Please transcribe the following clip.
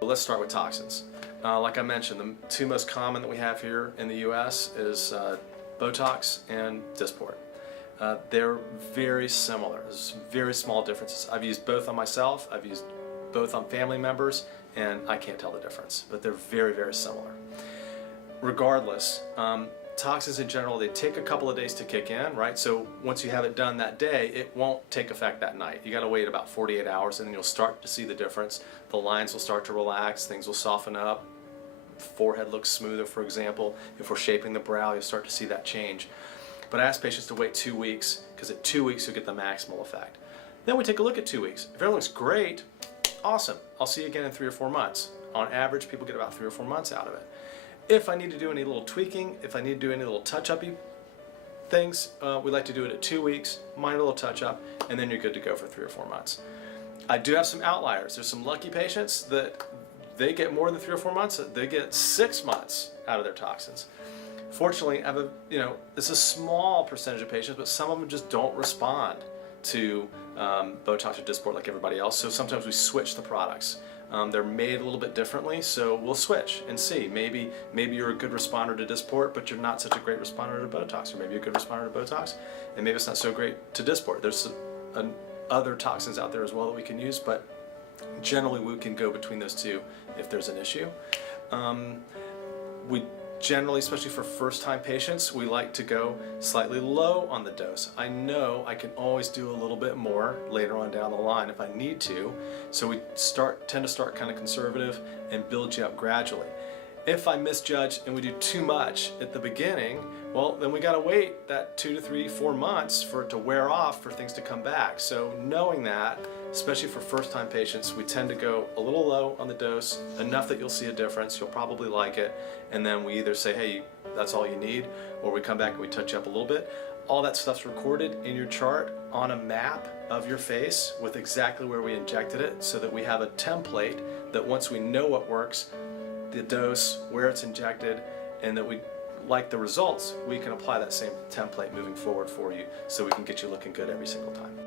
Let's start with toxins. Like I mentioned, the two most common that we have here in the US is Botox and Dysport. They're very similar. There's very small differences. I've used both on myself, I've used both on family members, and I can't tell the difference, but they're very, very similar. Regardless, toxins in general, they take a couple of days to kick in, right? So once you have it done that day, it won't take effect that night. You gotta wait about 48 hours and then you'll start to see the difference. The lines will start to relax, things will soften up, forehead looks smoother, for example. If we're shaping the brow, you'll start to see that change. But I ask patients to wait 2 weeks, because at 2 weeks you'll get the maximal effect. Then we take a look at 2 weeks. If everything looks great, awesome. I'll see you again in 3 or 4 months. On average, people get about 3 or 4 months out of it. If I need to do any little tweaking, if I need to do any little touch-uppy things, we like to do it at 2 weeks, minor little touch-up, and then you're good to go for 3 or 4 months. I do have some outliers. There's some lucky patients that they get more than 3 or 4 months. They get 6 months out of their toxins. Fortunately, it's a small percentage of patients, but some of them just don't respond to Botox or Dysport like everybody else. So sometimes we switch the products. They're made a little bit differently, so we'll switch and see. Maybe you're a good responder to Dysport, but you're not such a great responder to Botox, or maybe you're a good responder to Botox, and maybe it's not so great to Dysport. There's other toxins out there as well that we can use, but generally we can go between those two if there's an issue. We generally, especially for first-time patients, we like to go slightly low on the dose. I know I can always do a little bit more later on down the line if I need to, so we tend to start kind of conservative and build you up gradually. If I misjudge and we do too much at the beginning, well, then we gotta wait that 2 to 3, 4 months for it to wear off, for things to come back. So knowing that, especially for first-time patients, we tend to go a little low on the dose, enough that you'll see a difference, you'll probably like it, and then we either say, hey, that's all you need, or we come back and we touch you up a little bit. All that stuff's recorded in your chart on a map of your face with exactly where we injected it, so that we have a template that once we know what works, the dose, where it's injected, and that we like the results, we can apply that same template moving forward for you, so we can get you looking good every single time.